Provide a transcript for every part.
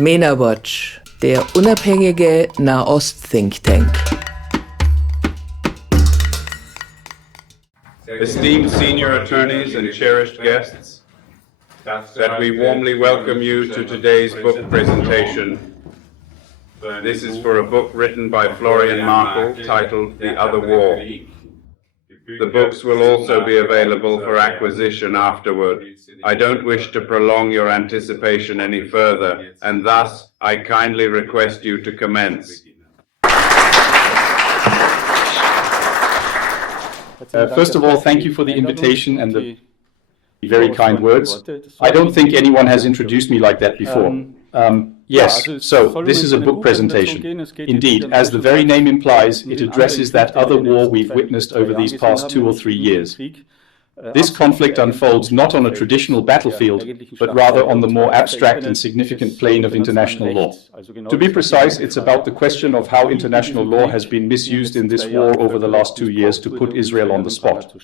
Mena-Watch, der unabhängige Nahost-Think Tank. Esteemed senior attorneys and cherished guests, that we warmly welcome you to today's book presentation. This is for a book written by Florian Markl titled The Other War. The books will also be available for acquisition afterward. I don't wish to prolong your anticipation any further, and thus I kindly request you to commence. First of all, thank you for the invitation and the very kind words. I don't think anyone has introduced me like that before. Yes, so this is a book presentation. Indeed, as the very name implies, it addresses that other war we've witnessed over these past 2 or 3 years. This conflict unfolds not on a traditional battlefield, but rather on the more abstract and significant plane of international law. To be precise, it's about the question of how international law has been misused in this war over the last 2 years to put Israel on the spot.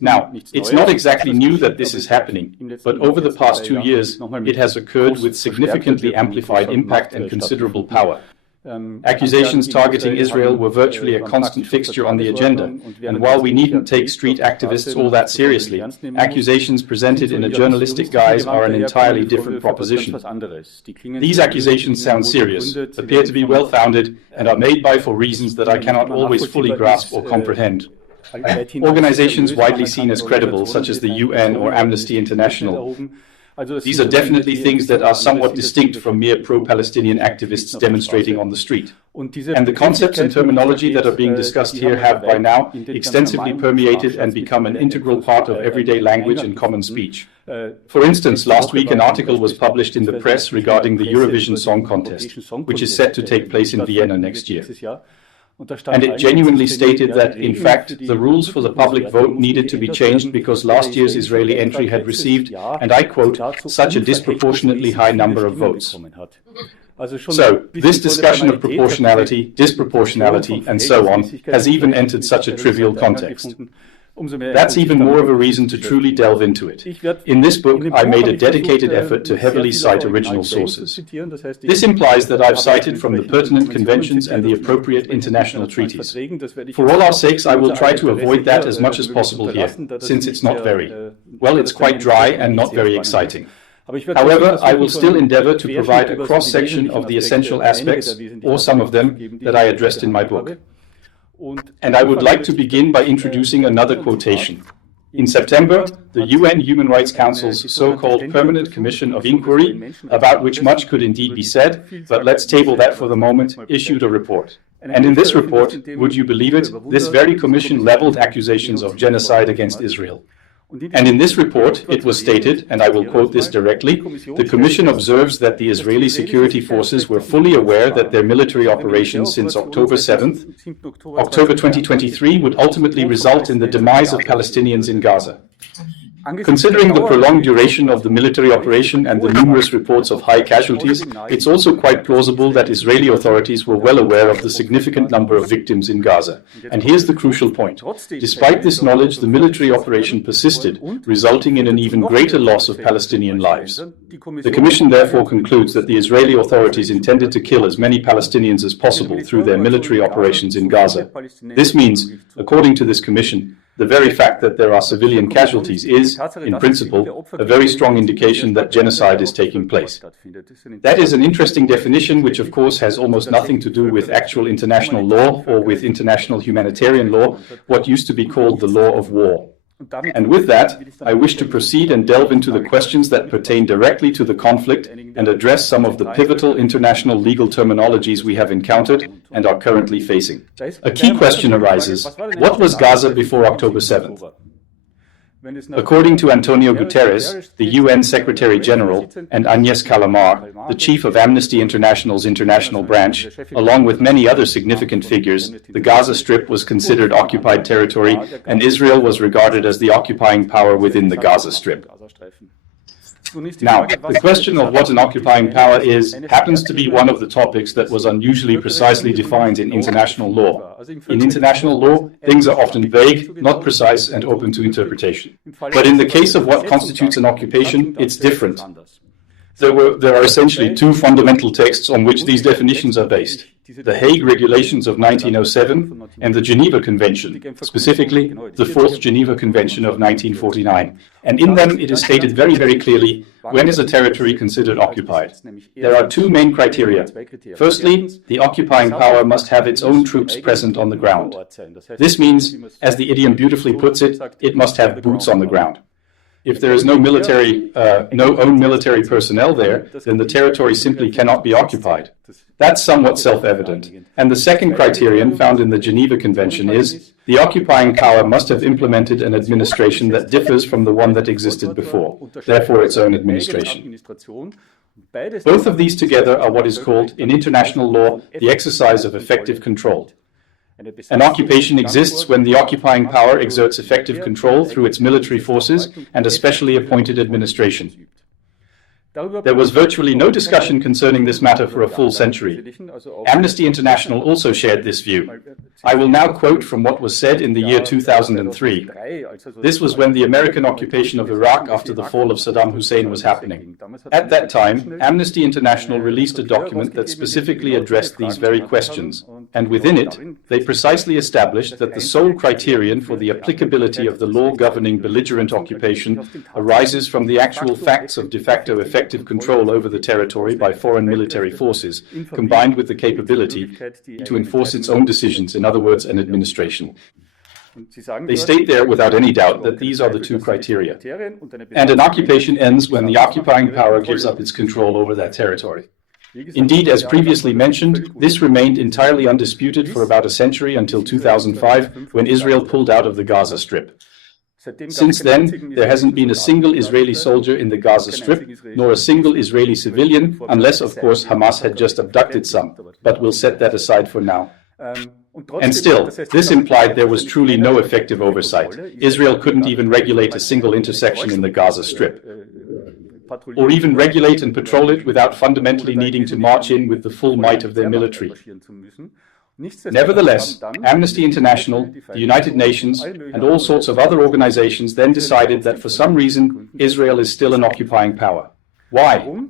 Now, it's not exactly new that this is happening, but over the past 2 years, it has occurred with significantly amplified impact and considerable power. Accusations targeting Israel were virtually a constant fixture on the agenda, and while we needn't take street activists all that seriously, accusations presented in a journalistic guise are an entirely different proposition. These accusations sound serious, appear to be well-founded, and are made by for reasons that I cannot always fully grasp or comprehend. Organizations widely seen as credible, such as the UN or Amnesty International, these are definitely things that are somewhat distinct from mere pro-Palestinian activists demonstrating on the street. And the concepts and terminology that are being discussed here have by now extensively permeated and become an integral part of everyday language and common speech. For instance, last week an article was published in the press regarding the Eurovision Song Contest, which is set to take place in Vienna next year. And it genuinely stated that, in fact, the rules for the public vote needed to be changed because last year's Israeli entry had received, and I quote, such a disproportionately high number of votes. So, this discussion of proportionality, disproportionality, and so on has even entered such a trivial context. That's even more of a reason to truly delve into it. In this book, I made a dedicated effort to heavily cite original sources. This implies that I've cited from the pertinent conventions and the appropriate international treaties. For all our sakes, I will try to avoid that as much as possible here, since it's not it's quite dry and not very exciting. However, I will still endeavor to provide a cross-section of the essential aspects, or some of them, that I addressed in my book. And I would like to begin by introducing another quotation. In September, the UN Human Rights Council's so-called Permanent Commission of Inquiry, about which much could indeed be said, but let's table that for the moment, issued a report. And in this report, would you believe it, this very commission leveled accusations of genocide against Israel. And in this report, it was stated, and I will quote this directly, the Commission observes that the Israeli security forces were fully aware that their military operations since October 7th, October 2023, would ultimately result in the demise of Palestinians in Gaza. Considering the prolonged duration of the military operation and the numerous reports of high casualties, it's also quite plausible that Israeli authorities were well aware of the significant number of victims in Gaza. And here's the crucial point. Despite this knowledge, the military operation persisted, resulting in an even greater loss of Palestinian lives. The Commission therefore concludes that the Israeli authorities intended to kill as many Palestinians as possible through their military operations in Gaza. This means, according to this Commission, the very fact that there are civilian casualties is, in principle, a very strong indication that genocide is taking place. That is an interesting definition which of course has almost nothing to do with actual international law or with international humanitarian law, what used to be called the law of war. And with that, I wish to proceed and delve into the questions that pertain directly to the conflict and address some of the pivotal international legal terminologies we have encountered and are currently facing. A key question arises: what was Gaza before October 7th? According to Antonio Guterres, the UN Secretary General, and Agnes Callamard, the chief of Amnesty International's international branch, along with many other significant figures, the Gaza Strip was considered occupied territory, and Israel was regarded as the occupying power within the Gaza Strip. Now, the question of what an occupying power is happens to be one of the topics that was unusually precisely defined in international law. In international law, things are often vague, not precise, and open to interpretation. But in the case of what constitutes an occupation, it's different. There are essentially two fundamental texts on which these definitions are based: the Hague Regulations of 1907 and the Geneva Convention, specifically the Fourth Geneva Convention of 1949. And in them it is stated very, very clearly, when is a territory considered occupied? There are two main criteria. Firstly, the occupying power must have its own troops present on the ground. This means, as the idiom beautifully puts it, it must have boots on the ground. If there is no own military personnel there, then the territory simply cannot be occupied. That's somewhat self-evident. And the second criterion found in the Geneva Convention is, the occupying power must have implemented an administration that differs from the one that existed before, therefore its own administration. Both of these together are what is called, in international law, the exercise of effective control. An occupation exists when the occupying power exerts effective control through its military forces and a specially appointed administration. There was virtually no discussion concerning this matter for a full century. Amnesty International also shared this view. I will now quote from what was said in the year 2003. This was when the American occupation of Iraq after the fall of Saddam Hussein was happening. At that time, Amnesty International released a document that specifically addressed these very questions, and within it, they precisely established that the sole criterion for the applicability of the law governing belligerent occupation arises from the actual facts of de facto effective control over the territory by foreign military forces, combined with the capability to enforce its own decisions, in other words, an administration. They state there without any doubt that these are the two criteria. And an occupation ends when the occupying power gives up its control over that territory. Indeed, as previously mentioned, this remained entirely undisputed for about a century until 2005, when Israel pulled out of the Gaza Strip. Since then, there hasn't been a single Israeli soldier in the Gaza Strip, nor a single Israeli civilian, unless, of course, Hamas had just abducted some, but we'll set that aside for now. And still, this implied there was truly no effective oversight. Israel couldn't even regulate a single intersection in the Gaza Strip, or even regulate and patrol it without fundamentally needing to march in with the full might of their military. Nevertheless, Amnesty International, the United Nations, and all sorts of other organizations then decided that for some reason Israel is still an occupying power. Why?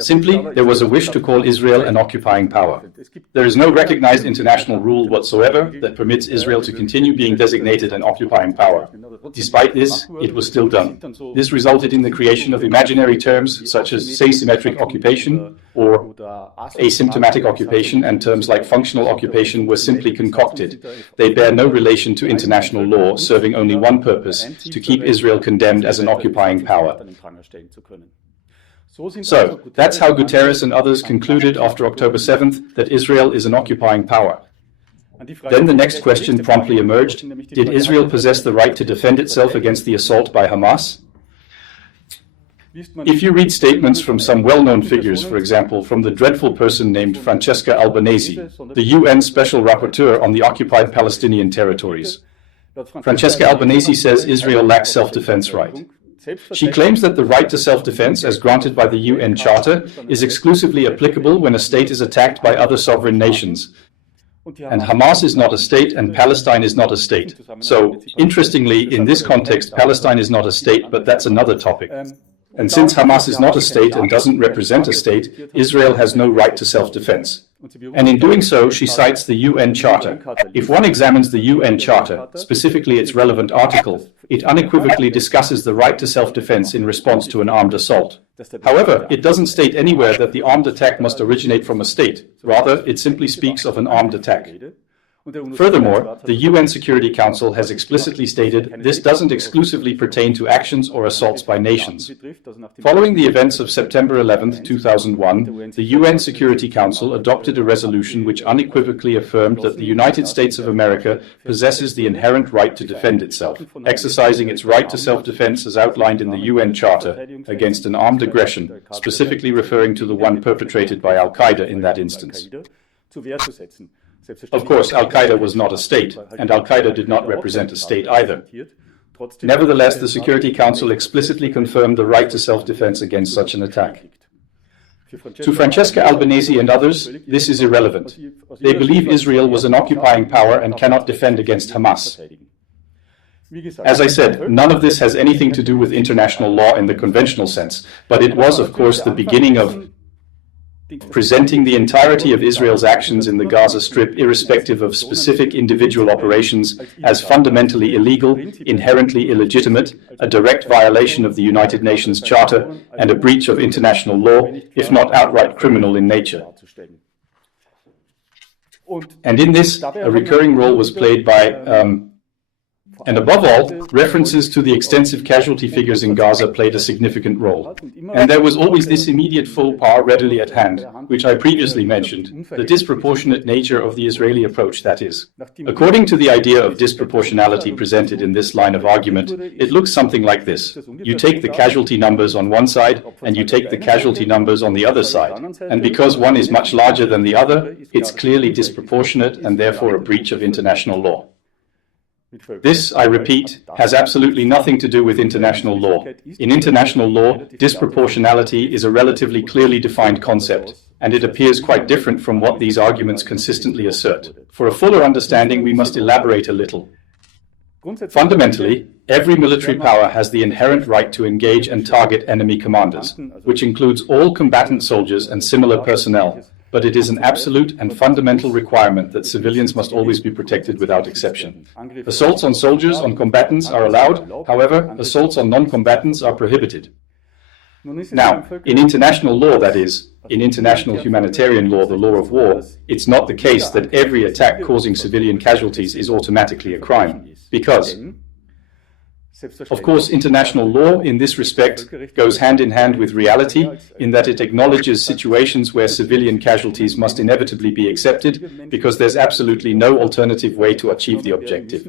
Simply, there was a wish to call Israel an occupying power. There is no recognized international rule whatsoever that permits Israel to continue being designated an occupying power. Despite this, it was still done. This resulted in the creation of imaginary terms such as asymmetric occupation or asymptomatic occupation, and terms like functional occupation were simply concocted. They bear no relation to international law, serving only one purpose: to keep Israel condemned as an occupying power. So, that's how Guterres and others concluded after October 7th that Israel is an occupying power. Then the next question promptly emerged: did Israel possess the right to defend itself against the assault by Hamas? If you read statements from some well-known figures, for example, from the dreadful person named Francesca Albanese, the UN Special Rapporteur on the occupied Palestinian territories, Francesca Albanese says Israel lacks self-defense right. She claims that the right to self-defense, as granted by the UN Charter, is exclusively applicable when a state is attacked by other sovereign nations. And Hamas is not a state, and Palestine is not a state. So, interestingly, in this context, Palestine is not a state, but that's another topic. And since Hamas is not a state and doesn't represent a state, Israel has no right to self-defense. And in doing so, she cites the UN Charter. If one examines the UN Charter, specifically its relevant article, it unequivocally discusses the right to self-defense in response to an armed assault. However, it doesn't state anywhere that the armed attack must originate from a state. Rather, it simply speaks of an armed attack. Furthermore, the UN Security Council has explicitly stated this doesn't exclusively pertain to actions or assaults by nations. Following the events of September 11, 2001, the UN Security Council adopted a resolution which unequivocally affirmed that the United States of America possesses the inherent right to defend itself, exercising its right to self-defense as outlined in the UN Charter against an armed aggression, specifically referring to the one perpetrated by Al-Qaeda in that instance. Of course, Al-Qaeda was not a state, and Al-Qaeda did not represent a state either. Nevertheless, the Security Council explicitly confirmed the right to self-defense against such an attack. To Francesca Albanese and others, this is irrelevant. They believe Israel was an occupying power and cannot defend against Hamas. As I said, none of this has anything to do with international law in the conventional sense, but it was, of course, the beginning of presenting the entirety of Israel's actions in the Gaza Strip, irrespective of specific individual operations, as fundamentally illegal, inherently illegitimate, a direct violation of the United Nations Charter, and a breach of international law, if not outright criminal in nature. And in this, a recurring role was played by and above all, references to the extensive casualty figures in Gaza played a significant role. And there was always this immediate faux pas readily at hand, which I previously mentioned, the disproportionate nature of the Israeli approach, that is. According to the idea of disproportionality presented in this line of argument, it looks something like this. You take the casualty numbers on one side, and you take the casualty numbers on the other side. And because one is much larger than the other, it's clearly disproportionate and therefore a breach of international law. This, I repeat, has absolutely nothing to do with international law. In international law, disproportionality is a relatively clearly defined concept, and it appears quite different from what these arguments consistently assert. For a fuller understanding, we must elaborate a little. Fundamentally, every military power has the inherent right to engage and target enemy commanders, which includes all combatant soldiers and similar personnel. But it is an absolute and fundamental requirement that civilians must always be protected without exception. Assaults on soldiers, on combatants are allowed, however, assaults on non-combatants are prohibited. Now, in international law, that is, in international humanitarian law, the law of war, it's not the case that every attack causing civilian casualties is automatically a crime, because of course, international law in this respect goes hand in hand with reality in that it acknowledges situations where civilian casualties must inevitably be accepted because there's absolutely no alternative way to achieve the objective.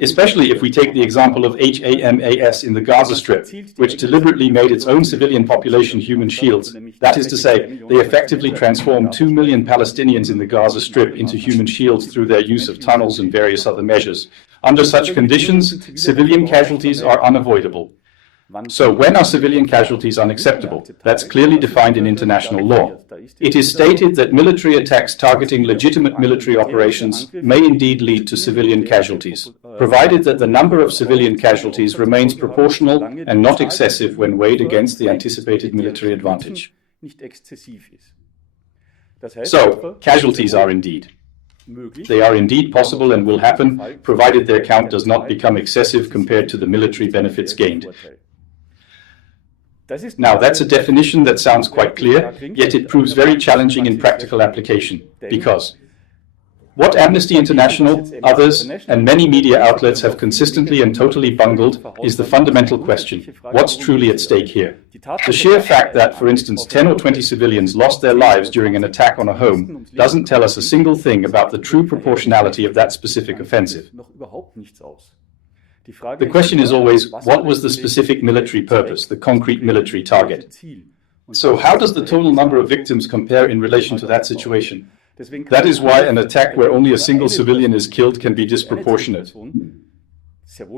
Especially if we take the example of HAMAS in the Gaza Strip, which deliberately made its own civilian population human shields. That is to say, they effectively transformed 2 million Palestinians in the Gaza Strip into human shields through their use of tunnels and various other measures. Under such conditions, civilian casualties are unavoidable. So when are civilian casualties unacceptable? That's clearly defined in international law. It is stated that military attacks targeting legitimate military operations may indeed lead to civilian casualties, provided that the number of civilian casualties remains proportional and not excessive when weighed against the anticipated military advantage. So, casualties are indeed. They are indeed possible and will happen, provided their count does not become excessive compared to the military benefits gained. Now, that's a definition that sounds quite clear, yet it proves very challenging in practical application, because what Amnesty International, others, and many media outlets have consistently and totally bungled is the fundamental question: what's truly at stake here? The sheer fact that, for instance, 10 or 20 civilians lost their lives during an attack on a home doesn't tell us a single thing about the true proportionality of that specific offensive. The question is always, what was the specific military purpose, the concrete military target? So how does the total number of victims compare in relation to that situation? That is why an attack where only a single civilian is killed can be disproportionate.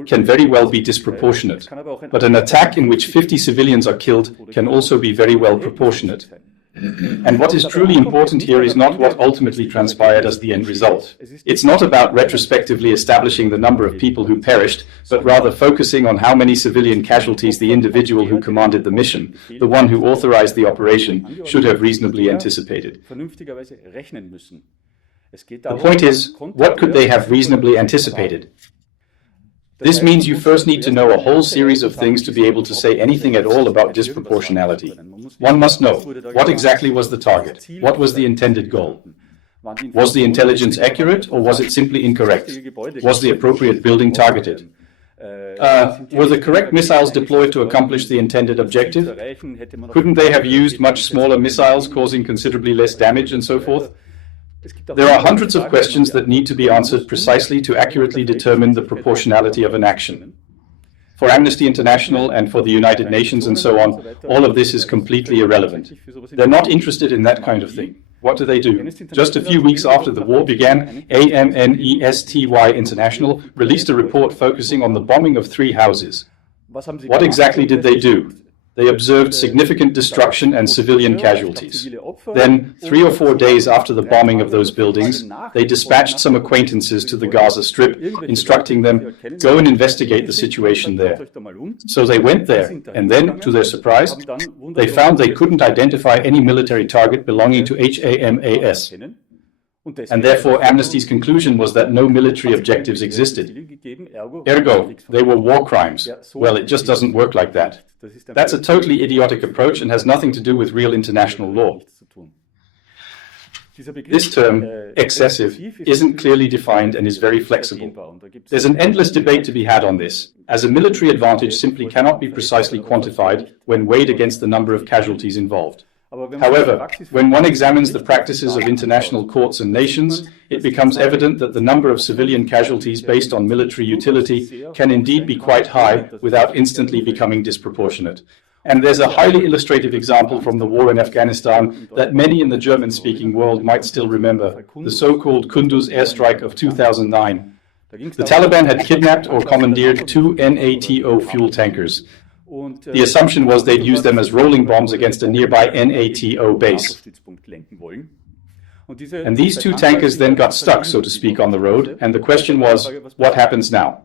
Can very well be disproportionate. But an attack in which 50 civilians are killed can also be very well proportionate. And what is truly important here is not what ultimately transpired as the end result. It's not about retrospectively establishing the number of people who perished, but rather focusing on how many civilian casualties the individual who commanded the mission, the one who authorized the operation, should have reasonably anticipated. The point is, what could they have reasonably anticipated? This means you first need to know a whole series of things to be able to say anything at all about disproportionality. One must know, what exactly was the target? What was the intended goal? Was the intelligence accurate, or was it simply incorrect? Was the appropriate building targeted? Were the correct missiles deployed to accomplish the intended objective? Couldn't they have used much smaller missiles, causing considerably less damage, and so forth? There are hundreds of questions that need to be answered precisely to accurately determine the proportionality of an action. For Amnesty International and for the United Nations and so on, all of this is completely irrelevant. They're not interested in that kind of thing. What do? Just a few weeks after the war began, Amnesty International released a report focusing on the bombing of 3 houses. What exactly did they do? They observed significant destruction and civilian casualties. Then, 3 or 4 days after the bombing of those buildings, they dispatched some acquaintances to the Gaza Strip, instructing them, go and investigate the situation there. So they went there, and then, to their surprise, they found they couldn't identify any military target belonging to HAMAS. And therefore, Amnesty's conclusion was that no military objectives existed. Ergo, they were war crimes. Well, it just doesn't work like that. That's a totally idiotic approach and has nothing to do with real international law. This term, excessive, isn't clearly defined and is very flexible. There's an endless debate to be had on this, as a military advantage simply cannot be precisely quantified when weighed against the number of casualties involved. However, when one examines the practices of international courts and nations, it becomes evident that the number of civilian casualties based on military utility can indeed be quite high without instantly becoming disproportionate. And there's a highly illustrative example from the war in Afghanistan that many in the German-speaking world might still remember, the so-called Kunduz airstrike of 2009. The Taliban had kidnapped or commandeered 2 NATO fuel tankers. The assumption was they'd use them as rolling bombs against a nearby NATO base. And these 2 tankers then got stuck, so to speak, on the road, and the question was, what happens now?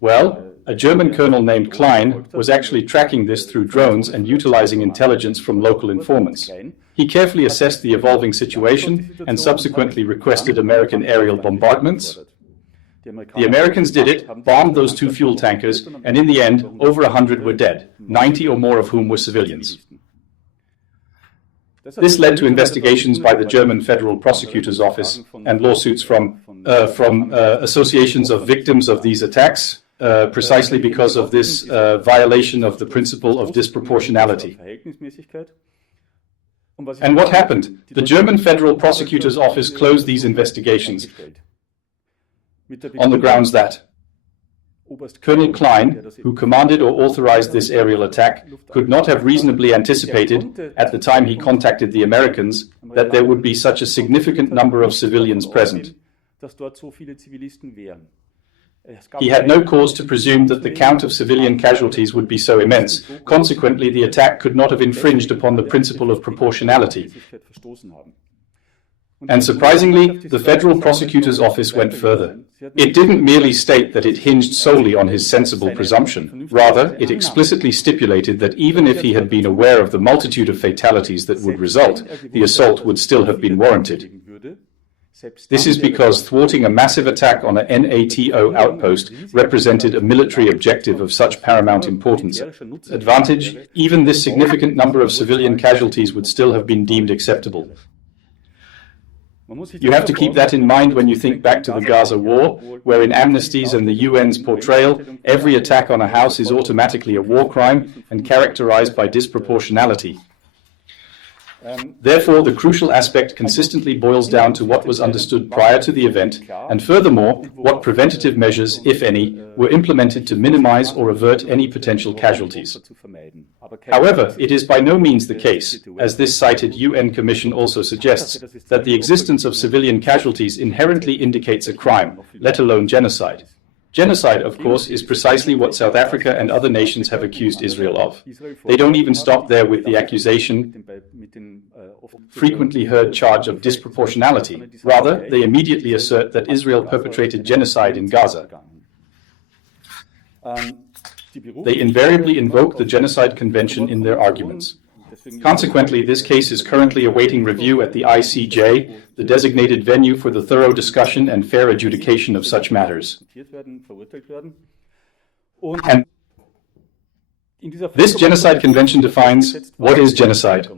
Well, a German colonel named Klein was actually tracking this through drones and utilizing intelligence from local informants. He carefully assessed the evolving situation and subsequently requested American aerial bombardments. The Americans did it, bombed those 2 fuel tankers, and in the end, over 100 were dead, 90 or more of whom were civilians. This led to investigations by the German Federal Prosecutor's Office and lawsuits from associations of victims of these attacks, precisely because of this violation of the principle of disproportionality. And what happened? The German Federal Prosecutor's Office closed these investigations on the grounds that Colonel Klein, who commanded or authorized this aerial attack, could not have reasonably anticipated, at the time he contacted the Americans, that there would be such a significant number of civilians present. He had no cause to presume that the count of civilian casualties would be so immense. Consequently, the attack could not have infringed upon the principle of proportionality. And surprisingly, the Federal Prosecutor's Office went further. It didn't merely state that it hinged solely on his sensible presumption. Rather, it explicitly stipulated that even if he had been aware of the multitude of fatalities that would result, the assault would still have been warranted. This is because thwarting a massive attack on a NATO outpost represented a military objective of such paramount importance. Advantage, even this significant number of civilian casualties would still have been deemed acceptable. You have to keep that in mind when you think back to the Gaza war, where in Amnesty's and the UN's portrayal, every attack on a house is automatically a war crime and characterized by disproportionality. Therefore, the crucial aspect consistently boils down to what was understood prior to the event, and furthermore, what preventative measures, if any, were implemented to minimize or avert any potential casualties. However, it is by no means the case, as this cited UN Commission also suggests, that the existence of civilian casualties inherently indicates a crime, let alone genocide. Genocide, of course, is precisely what South Africa and other nations have accused Israel of. They don't even stop there with the accusation, frequently heard charge of disproportionality. Rather, they immediately assert that Israel perpetrated genocide in Gaza. They invariably invoke the Genocide Convention in their arguments. Consequently, this case is currently awaiting review at the ICJ, the designated venue for the thorough discussion and fair adjudication of such matters. And this Genocide Convention defines what is genocide.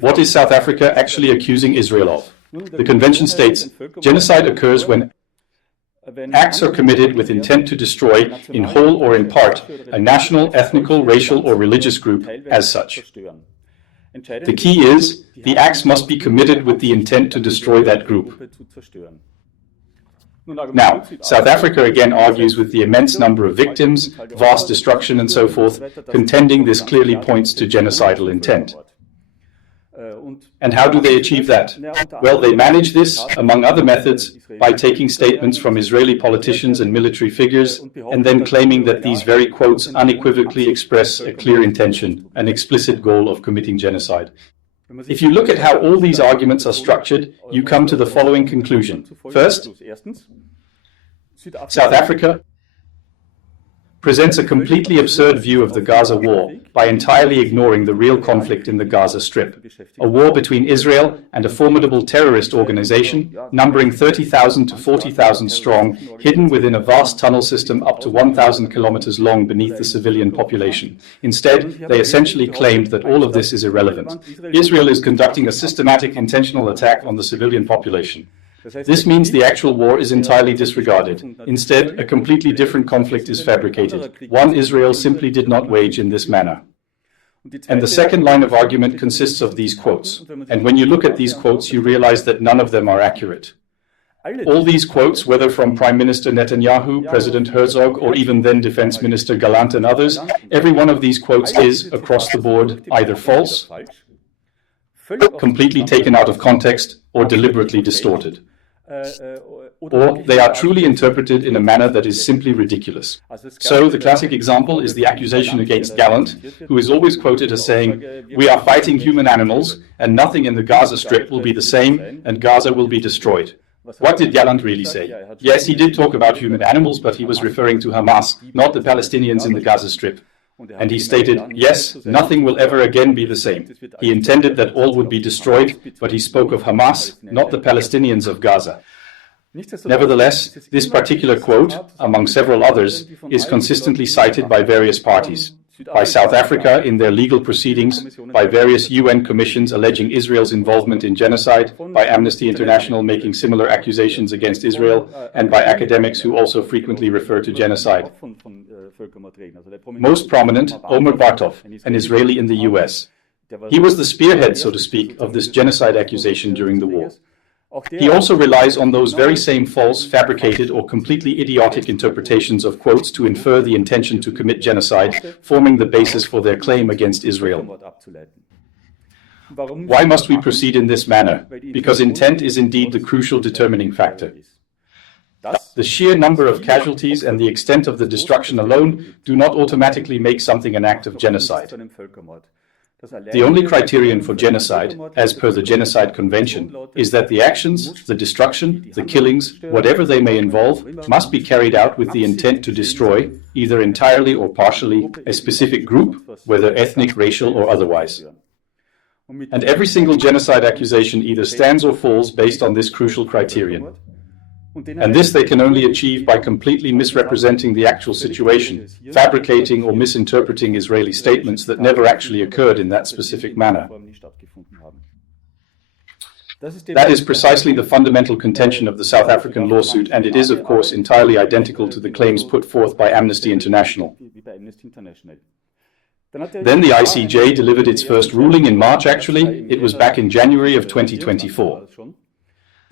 What is South Africa actually accusing Israel of? The Convention states, genocide occurs when acts are committed with intent to destroy, in whole or in part, a national, ethnical, racial, or religious group as such. The key is, the acts must be committed with the intent to destroy that group. Now, South Africa again argues with the immense number of victims, vast destruction and so forth, contending this clearly points to genocidal intent. And how do they achieve that? Well, they manage this, among other methods, by taking statements from Israeli politicians and military figures, and then claiming that these very quotes unequivocally express a clear intention, an explicit goal of committing genocide. If you look at how all these arguments are structured, you come to the following conclusion. First, South Africa presents a completely absurd view of the Gaza war by entirely ignoring the real conflict in the Gaza Strip, a war between Israel and a formidable terrorist organization numbering 30,000 to 40,000 strong, hidden within a vast tunnel system up to 1,000 kilometers long beneath the civilian population. Instead, they essentially claimed that all of this is irrelevant. Israel is conducting a systematic intentional attack on the civilian population. This means the actual war is entirely disregarded. Instead, a completely different conflict is fabricated, one Israel simply did not wage in this manner. And the second line of argument consists of these quotes. And when you look at these quotes, you realize that none of them are accurate. All these quotes, whether from Prime Minister Netanyahu, President Herzog, or even then Defense Minister Gallant and others, every one of these quotes is, across the board, either false, completely taken out of context, or deliberately distorted. Or they are truly interpreted in a manner that is simply ridiculous. So the classic example is the accusation against Gallant, who is always quoted as saying, "We are fighting human animals, and nothing in the Gaza Strip will be the same, and Gaza will be destroyed." What did Gallant really say? Yes, he did talk about human animals, but he was referring to Hamas, not the Palestinians in the Gaza Strip. And he stated, yes, nothing will ever again be the same. He intended that all would be destroyed, but he spoke of Hamas, not the Palestinians of Gaza. Nevertheless, this particular quote, among several others, is consistently cited by various parties. By South Africa in their legal proceedings, by various UN commissions alleging Israel's involvement in genocide, by Amnesty International making similar accusations against Israel, and by academics who also frequently refer to genocide. Most prominent, Omer Bartov, an Israeli in the US. He was the spearhead, so to speak, of this genocide accusation during the war. He also relies on those very same false, fabricated, or completely idiotic interpretations of quotes to infer the intention to commit genocide, forming the basis for their claim against Israel. Why must we proceed in this manner? Because intent is indeed the crucial determining factor. The sheer number of casualties and the extent of the destruction alone do not automatically make something an act of genocide. The only criterion for genocide, as per the Genocide Convention, is that the actions, the destruction, the killings, whatever they may involve, must be carried out with the intent to destroy, either entirely or partially, a specific group, whether ethnic, racial, or otherwise. And every single genocide accusation either stands or falls based on this crucial criterion. And this they can only achieve by completely misrepresenting the actual situation, fabricating or misinterpreting Israeli statements that never actually occurred in that specific manner. That is precisely the fundamental contention of the South African lawsuit, and it is, of course, entirely identical to the claims put forth by Amnesty International. Then the ICJ delivered its first ruling in March, actually. It was back in January of 2024.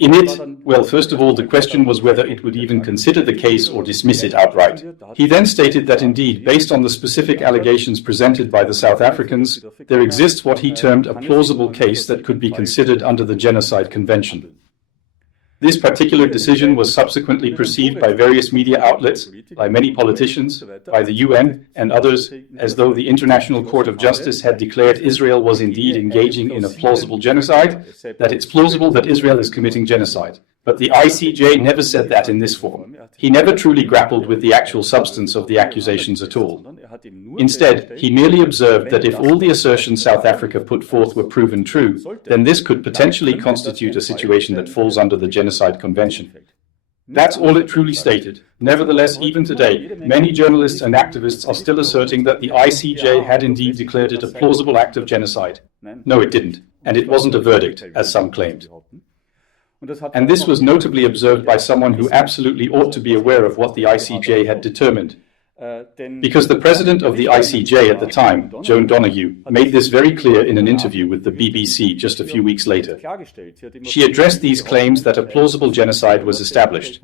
In it, well, first of all, the question was whether it would even consider the case or dismiss it outright. He then stated that indeed, based on the specific allegations presented by the South Africans, there exists what he termed a plausible case that could be considered under the Genocide Convention. This particular decision was subsequently perceived by various media outlets, by many politicians, by the UN and others, as though the International Court of Justice had declared Israel was indeed engaging in a plausible genocide, that it's plausible that Israel is committing genocide. But the ICJ never said that in this form. He never truly grappled with the actual substance of the accusations at all. Instead, he merely observed that if all the assertions South Africa put forth were proven true, then this could potentially constitute a situation that falls under the Genocide Convention. That's all it truly stated. Nevertheless, even today, many journalists and activists are still asserting that the ICJ had indeed declared it a plausible act of genocide. No, it didn't. And it wasn't a verdict, as some claimed. And this was notably observed by someone who absolutely ought to be aware of what the ICJ had determined. Because the president of the ICJ at the time, Joan Donoghue, made this very clear in an interview with the BBC just a few weeks later. She addressed these claims that a plausible genocide was established.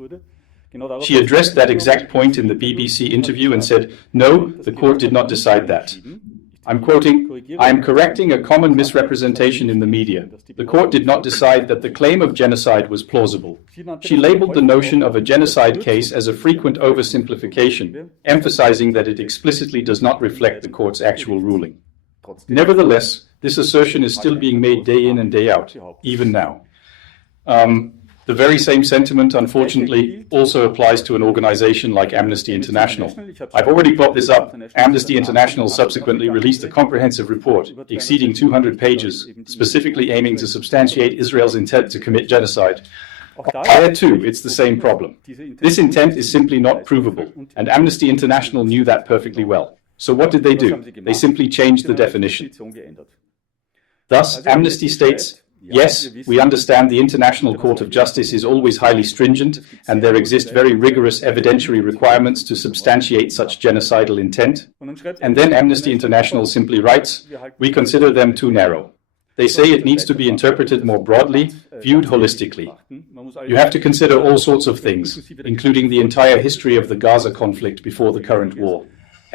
She addressed that exact point in the BBC interview and said, no, the court did not decide that. I'm quoting, "I am correcting a common misrepresentation in the media. The court did not decide that the claim of genocide was plausible. She labeled the notion of a genocide case as a frequent oversimplification, emphasizing that it explicitly does not reflect the court's actual ruling. Nevertheless, this assertion is still being made day in and day out, even now." The very same sentiment, unfortunately, also applies to an organization like Amnesty International. I've already brought this up. Amnesty International subsequently released a comprehensive report exceeding 200 pages, specifically aiming to substantiate Israel's intent to commit genocide. There too, it's the same problem. This intent is simply not provable, and Amnesty International knew that perfectly well. So what did they do? They simply changed the definition. Thus, Amnesty states, "Yes, we understand the International Court of Justice is always highly stringent, and there exist very rigorous evidentiary requirements to substantiate such genocidal intent." And then Amnesty International simply writes, "We consider them too narrow. They say it needs to be interpreted more broadly, viewed holistically. You have to consider all sorts of things, including the entire history of the Gaza conflict before the current war.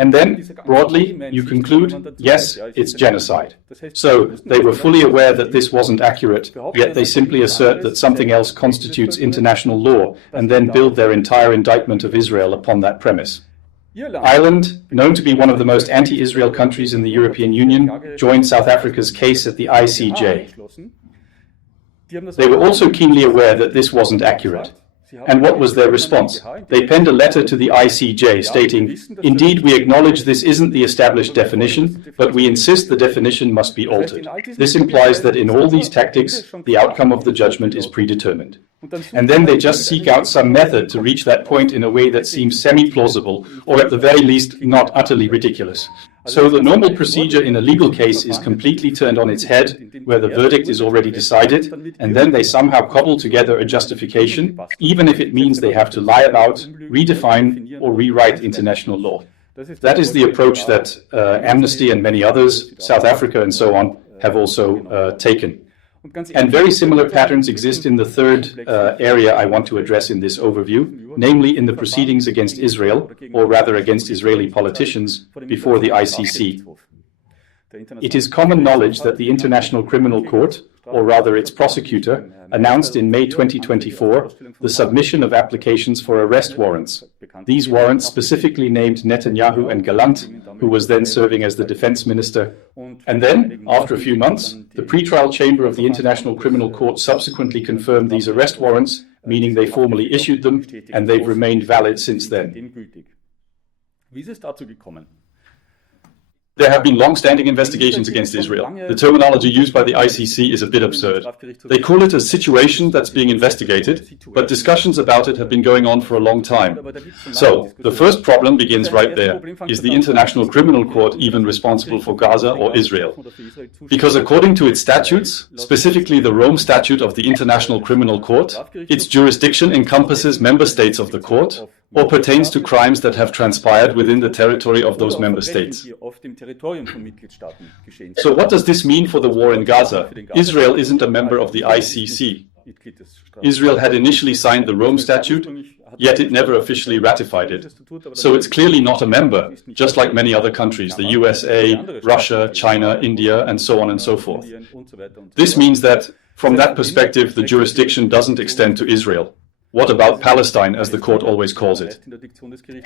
And then, broadly, you conclude, yes, it's genocide." So, they were fully aware that this wasn't accurate, yet they simply assert that something else constitutes international law, and then build their entire indictment of Israel upon that premise. Ireland, known to be one of the most anti-Israel countries in the European Union, joined South Africa's case at the ICJ. They were also keenly aware that this wasn't accurate. And what was their response? They penned a letter to the ICJ stating, "Indeed, we acknowledge this isn't the established definition, but we insist the definition must be altered. This implies that in all these tactics, the outcome of the judgment is predetermined." And then they just seek out some method to reach that point in a way that seems semi-plausible, or at the very least, not utterly ridiculous. So the normal procedure in a legal case is completely turned on its head, where the verdict is already decided, and then they somehow cobble together a justification, even if it means they have to lie about, redefine, or rewrite international law. That is the approach that Amnesty and many others, South Africa and so on, have also taken. And very similar patterns exist in the third area I want to address in this overview, namely in the proceedings against Israel, or rather against Israeli politicians, before the ICC. It is common knowledge that the International Criminal Court, or rather its prosecutor, announced in May 2024 the submission of applications for arrest warrants. These warrants specifically named Netanyahu and Gallant, who was then serving as the defense minister. And then, after a few months, the pretrial chamber of the International Criminal Court subsequently confirmed these arrest warrants, meaning they formally issued them, and they've remained valid since then. There have been long-standing investigations against Israel. The terminology used by the ICC is a bit absurd. They call it a situation that's being investigated, but discussions about it have been going on for a long time. So, the first problem begins right there. Is the International Criminal Court even responsible for Gaza or Israel? Because according to its statutes, specifically the Rome Statute of the International Criminal Court, its jurisdiction encompasses member states of the court, or pertains to crimes that have transpired within the territory of those member states. So what does this mean for the war in Gaza? Israel isn't a member of the ICC. Israel had initially signed the Rome Statute, yet it never officially ratified it. So it's clearly not a member, just like many other countries, the USA, Russia, China, India, and so on and so forth. This means that, from that perspective, the jurisdiction doesn't extend to Israel. What about Palestine, as the court always calls it?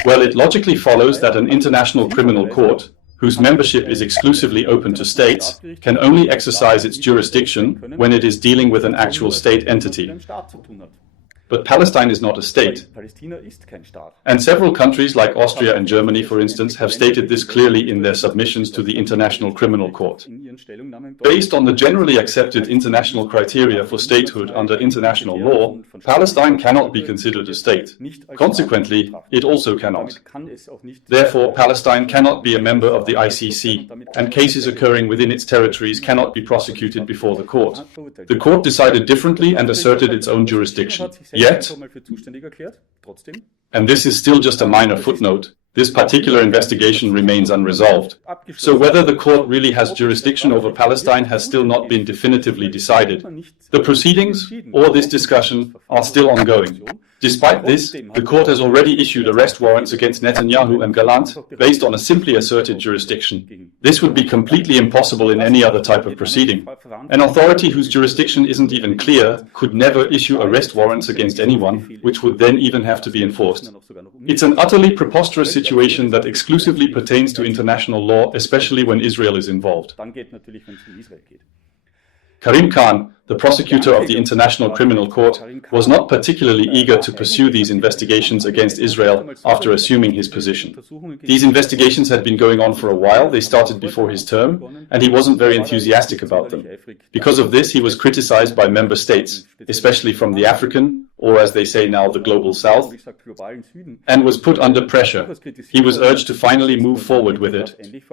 Well, it logically follows that an international criminal court, whose membership is exclusively open to states, can only exercise its jurisdiction when it is dealing with an actual state entity. But Palestine is not a state. And several countries like Austria and Germany, for instance, have stated this clearly in their submissions to the International Criminal Court. Based on the generally accepted international criteria for statehood under international law, Palestine cannot be considered a state. Consequently, it also cannot. Therefore, Palestine cannot be a member of the ICC, and cases occurring within its territories cannot be prosecuted before the court. The court decided differently and asserted its own jurisdiction. Yet, and this is still just a minor footnote, this particular investigation remains unresolved. So whether the court really has jurisdiction over Palestine has still not been definitively decided. The proceedings, or this discussion, are still ongoing. Despite this, the court has already issued arrest warrants against Netanyahu and Gallant based on a simply asserted jurisdiction. This would be completely impossible in any other type of proceeding. An authority whose jurisdiction isn't even clear could never issue arrest warrants against anyone, which would then even have to be enforced. It's an utterly preposterous situation that exclusively pertains to international law, especially when Israel is involved. Karim Khan, the prosecutor of the International Criminal Court, was not particularly eager to pursue these investigations against Israel after assuming his position. These investigations had been going on for a while, they started before his term, and he wasn't very enthusiastic about them. Because of this, he was criticized by member states, especially from the African, or as they say now, the Global South, and was put under pressure. He was urged to finally move forward with it.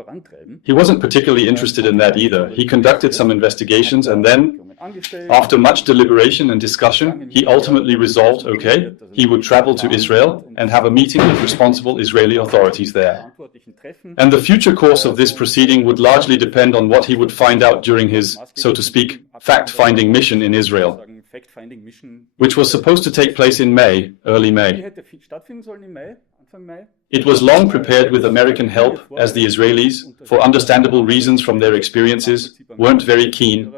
He wasn't particularly interested in that either. He conducted some investigations and then, after much deliberation and discussion, he ultimately resolved, okay, he would travel to Israel and have a meeting with responsible Israeli authorities there. And the future course of this proceeding would largely depend on what he would find out during his, so to speak, fact-finding mission in Israel, which was supposed to take place in May, early May. It was long prepared with American help, as the Israelis, for understandable reasons from their experiences, weren't very keen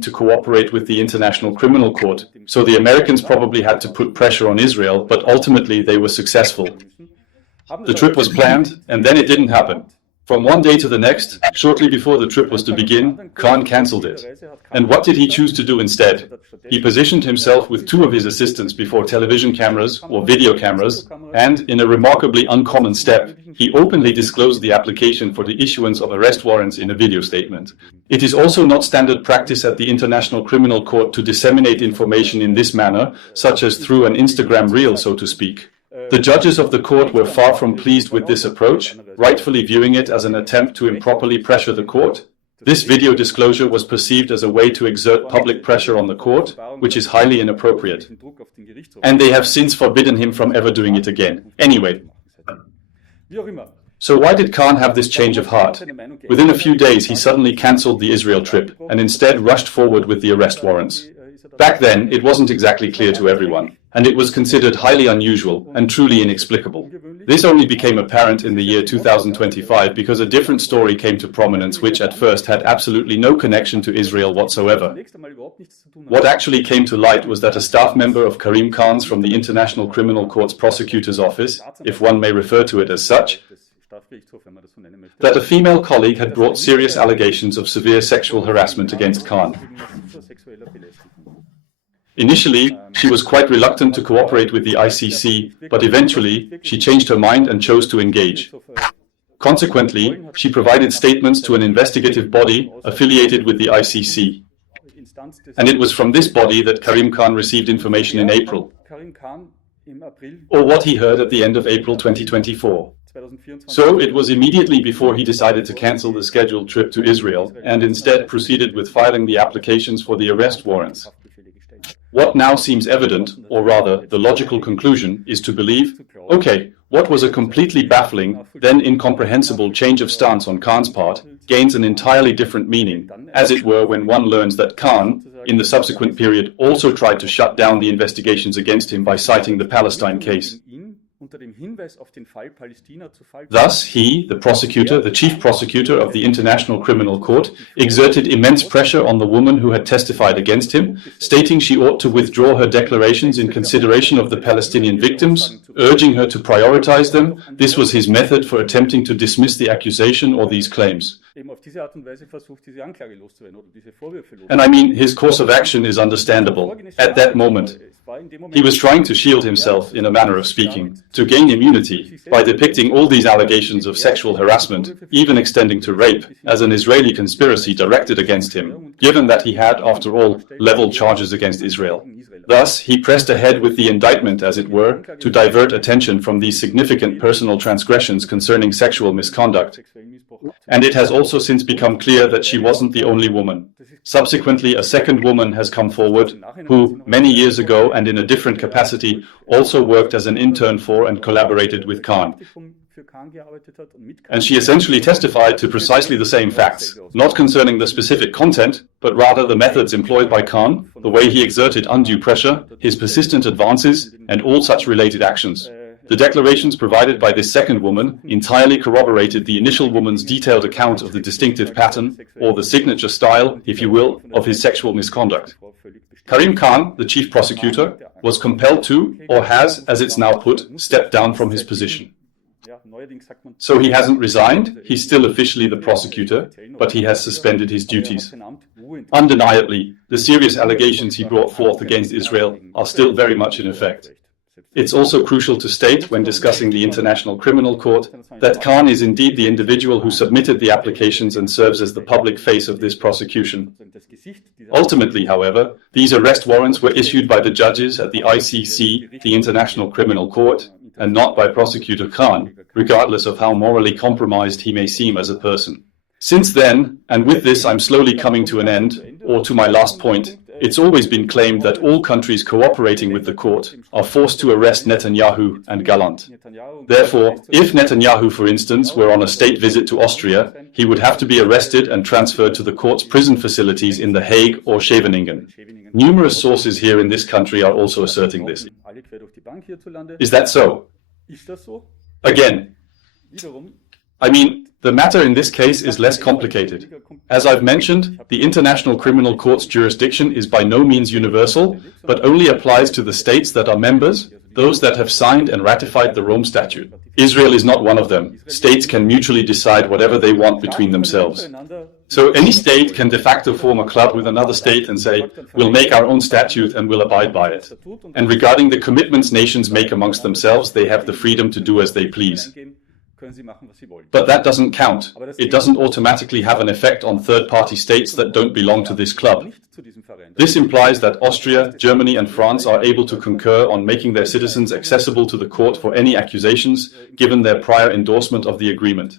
to cooperate with the International Criminal Court, so the Americans probably had to put pressure on Israel, but ultimately they were successful. The trip was planned, and then it didn't happen. From one day to the next, shortly before the trip was to begin, Khan cancelled it. And what did he choose to do instead? He positioned himself with two of his assistants before television cameras or video cameras, and, in a remarkably uncommon step, he openly disclosed the application for the issuance of arrest warrants in a video statement. It is also not standard practice at the International Criminal Court to disseminate information in this manner, such as through an Instagram reel, so to speak. The judges of the court were far from pleased with this approach, rightfully viewing it as an attempt to improperly pressure the court. This video disclosure was perceived as a way to exert public pressure on the court, which is highly inappropriate. And they have since forbidden him from ever doing it again. Anyway. So why did Khan have this change of heart? Within a few days he suddenly cancelled the Israel trip, and instead rushed forward with the arrest warrants. Back then, it wasn't exactly clear to everyone, and it was considered highly unusual and truly inexplicable. This only became apparent in the year 2025 because a different story came to prominence which at first had absolutely no connection to Israel whatsoever. What actually came to light was that a staff member of Karim Khan's from the International Criminal Court's prosecutor's office, if one may refer to it as such, that a female colleague had brought serious allegations of severe sexual harassment against Khan. Initially, she was quite reluctant to cooperate with the ICC, but eventually, she changed her mind and chose to engage. Consequently, she provided statements to an investigative body affiliated with the ICC. And it was from this body that Karim Khan received information in April, or what he heard at the end of April 2024. So it was immediately before he decided to cancel the scheduled trip to Israel and instead proceeded with filing the applications for the arrest warrants. What now seems evident, or rather the logical conclusion, is to believe, okay, what was a completely baffling, then incomprehensible change of stance on Khan's part, gains an entirely different meaning, as it were when one learns that Khan, in the subsequent period, also tried to shut down the investigations against him by citing the Palestine case. Thus, he, the prosecutor, the chief prosecutor of the International Criminal Court, exerted immense pressure on the woman who had testified against him, stating she ought to withdraw her declarations in consideration of the Palestinian victims, urging her to prioritize them. This was his method for attempting to dismiss the accusation or these claims. And I mean, his course of action is understandable. At that moment, he was trying to shield himself, in a manner of speaking, to gain immunity by depicting all these allegations of sexual harassment, even extending to rape, as an Israeli conspiracy directed against him, given that he had, after all, leveled charges against Israel. Thus, he pressed ahead with the indictment, as it were, to divert attention from these significant personal transgressions concerning sexual misconduct. And it has also since become clear that she wasn't the only woman. Subsequently, a second woman has come forward, who, many years ago and in a different capacity, also worked as an intern for and collaborated with Khan. And she essentially testified to precisely the same facts, not concerning the specific content, but rather the methods employed by Khan, the way he exerted undue pressure, his persistent advances, and all such related actions. The declarations provided by this second woman entirely corroborated the initial woman's detailed account of the distinctive pattern, or the signature style, if you will, of his sexual misconduct. Karim Khan, the chief prosecutor, was compelled to, or has, as it's now put, stepped down from his position. So he hasn't resigned, he's still officially the prosecutor, but he has suspended his duties. Undeniably, the serious allegations he brought forth against Israel are still very much in effect. It's also crucial to state, when discussing the International Criminal Court, that Khan is indeed the individual who submitted the applications and serves as the public face of this prosecution. Ultimately, however, these arrest warrants were issued by the judges at the ICC, the International Criminal Court, and not by Prosecutor Khan, regardless of how morally compromised he may seem as a person. Since then, and with this I'm slowly coming to an end, or to my last point, it's always been claimed that all countries cooperating with the court are forced to arrest Netanyahu and Gallant. Therefore, if Netanyahu, for instance, were on a state visit to Austria, he would have to be arrested and transferred to the court's prison facilities in The Hague or Scheveningen. Numerous sources here in this country are also asserting this. Is that so? Again, the matter in this case is less complicated. As I've mentioned, the International Criminal Court's jurisdiction is by no means universal, but only applies to the states that are members, those that have signed and ratified the Rome Statute. Israel is not one of them. States can mutually decide whatever they want between themselves. So any state can de facto form a club with another state and say, we'll make our own statute and we'll abide by it. And regarding the commitments nations make amongst themselves, they have the freedom to do as they please. But that doesn't count. It doesn't automatically have an effect on third-party states that don't belong to this club. This implies that Austria, Germany and France are able to concur on making their citizens accessible to the court for any accusations, given their prior endorsement of the agreement.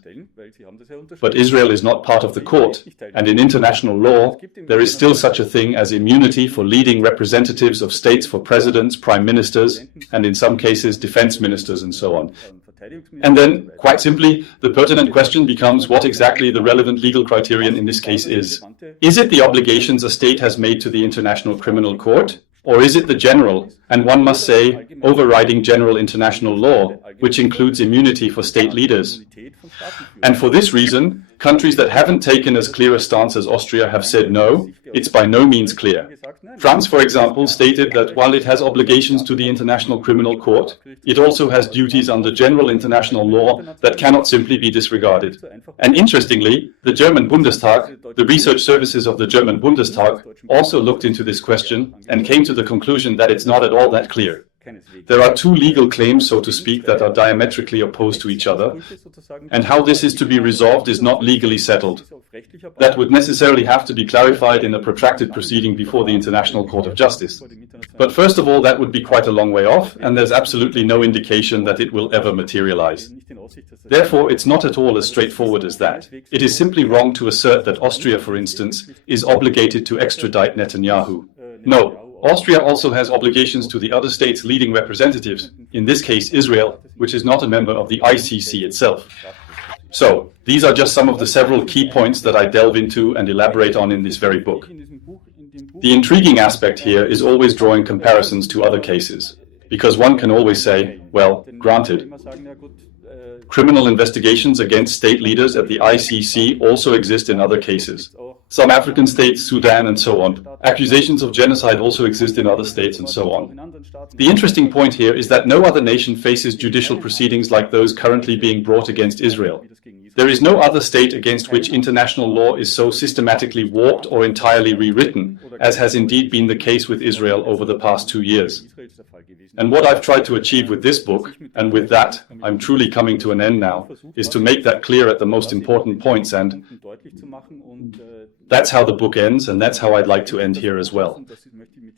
But Israel is not part of the court, and in international law, there is still such a thing as immunity for leading representatives of states for presidents, prime ministers, and in some cases defense ministers and so on. And then, quite simply, the pertinent question becomes what exactly the relevant legal criterion in this case is. Is it the obligations a state has made to the International Criminal Court? Or is it the general, and one must say, overriding general international law, which includes immunity for state leaders? And for this reason, countries that haven't taken as clear a stance as Austria have said no, it's by no means clear. France, for example, stated that while it has obligations to the International Criminal Court, it also has duties under general international law that cannot simply be disregarded. And interestingly, the German Bundestag, the research services of the German Bundestag, also looked into this question and came to the conclusion that it's not at all that clear. There are two legal claims, so to speak, that are diametrically opposed to each other, and how this is to be resolved is not legally settled. That would necessarily have to be clarified in a protracted proceeding before the International Court of Justice. But first of all, that would be quite a long way off, and there's absolutely no indication that it will ever materialize. Therefore, it's not at all as straightforward as that. It is simply wrong to assert that Austria, for instance, is obligated to extradite Netanyahu. No. Austria also has obligations to the other states' leading representatives, in this case Israel, which is not a member of the ICC itself. So, these are just some of the several key points that I delve into and elaborate on in this very book. The intriguing aspect here is always drawing comparisons to other cases, because one can always say, well, granted. Criminal investigations against state leaders at the ICC also exist in other cases. Some African states, Sudan and so on. Accusations of genocide also exist in other states and so on. The interesting point here is that no other nation faces judicial proceedings like those currently being brought against Israel. There is no other state against which international law is so systematically warped or entirely rewritten, as has indeed been the case with Israel over the past 2 years. And what I've tried to achieve with this book, and with that, I'm truly coming to an end now, is to make that clear at the most important points, and that's how the book ends, and that's how I'd like to end here as well.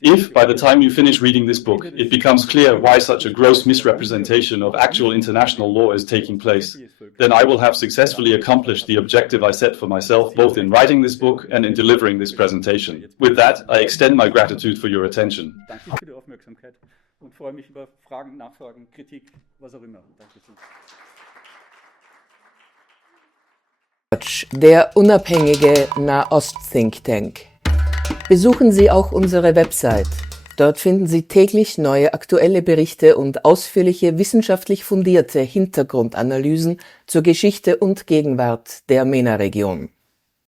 If, by the time you finish reading this book, it becomes clear why such a gross misrepresentation of actual international law is taking place, then I will have successfully accomplished the objective I set for myself, both in writing this book and in delivering this presentation. With that, I extend my gratitude for your attention. Und freue mich über Fragen, Nachfragen, Kritik, was auch immer. Dankeschön. Mena-Watch, der unabhängige Nahost-Think Tank. Besuchen Sie auch unsere Website. Dort finden Sie täglich neue aktuelle Berichte und ausführliche wissenschaftlich fundierte Hintergrundanalysen zur Geschichte und Gegenwart der MENA-Region.